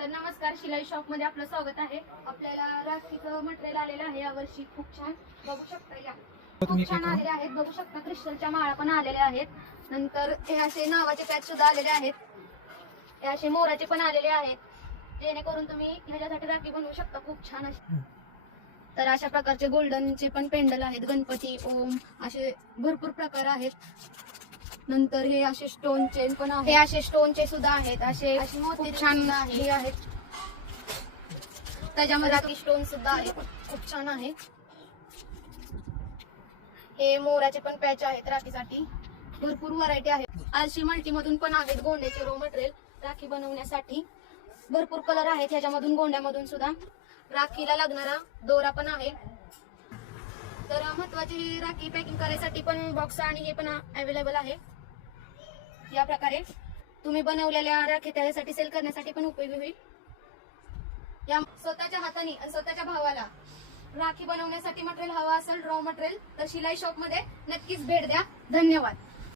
तर नमस्कार, शिलाई शॉप मध्ये आपलं स्वागत आहे. आपल्याला राखीचं मटेरियल आलेलं आहे यावर्षी. खूप छान बघू शकता, या खूप छान आलेले आहेत. बघू शकता क्रिस्टलच्या माळा पण आलेल्या आहेत. नंतर हे असे नावाचे पॅच सुद्धा आलेले आहेत. हे असे मोराचे पण आलेले आहेत, जेणेकरून तुम्ही ह्याच्यासाठी राखी बनवू शकता. खूप छान असे. तर अशा प्रकारचे गोल्डनचे पण पेंडल आहेत. गणपती, ओम असे भरपूर प्रकार आहेत. नंतर हे असे स्टोनचे पण आहेत. हे असे स्टोनचे सुद्धा आहेत. असे खूप छान हे आहेत. त्याच्यामध्ये राखी स्टोन सुद्धा आहे, खूप छान आहे. हे मोराचे पण पॅच आहेत राखीसाठी. भरपूर व्हरायटी आहेत. आरशी मल्टी मधून पण आहेत गोंड्याचे रो मटेरियल राखी बनवण्यासाठी. भरपूर कलर आहेत ह्याच्यामधून. गोंड्यामधून सुद्धा राखीला लागणारा दोरा पण आहे. तर महत्वाची राखी पॅकिंग करायसाठी पण बॉक्स आणि हे पण अवेलेबल आहे. या प्रकारे तुम्ही बनवलेल्या राखी त्यासाठी सेल करण्यासाठी पण उपयोगी होईल. या स्वतःच्या हाताने आणि स्वतःच्या भावाला राखी बनवण्यासाठी मटेरियल हवा असेल, रॉ मटेरियल, तर शिलाई शॉप मध्ये नक्कीच भेट द्या. धन्यवाद.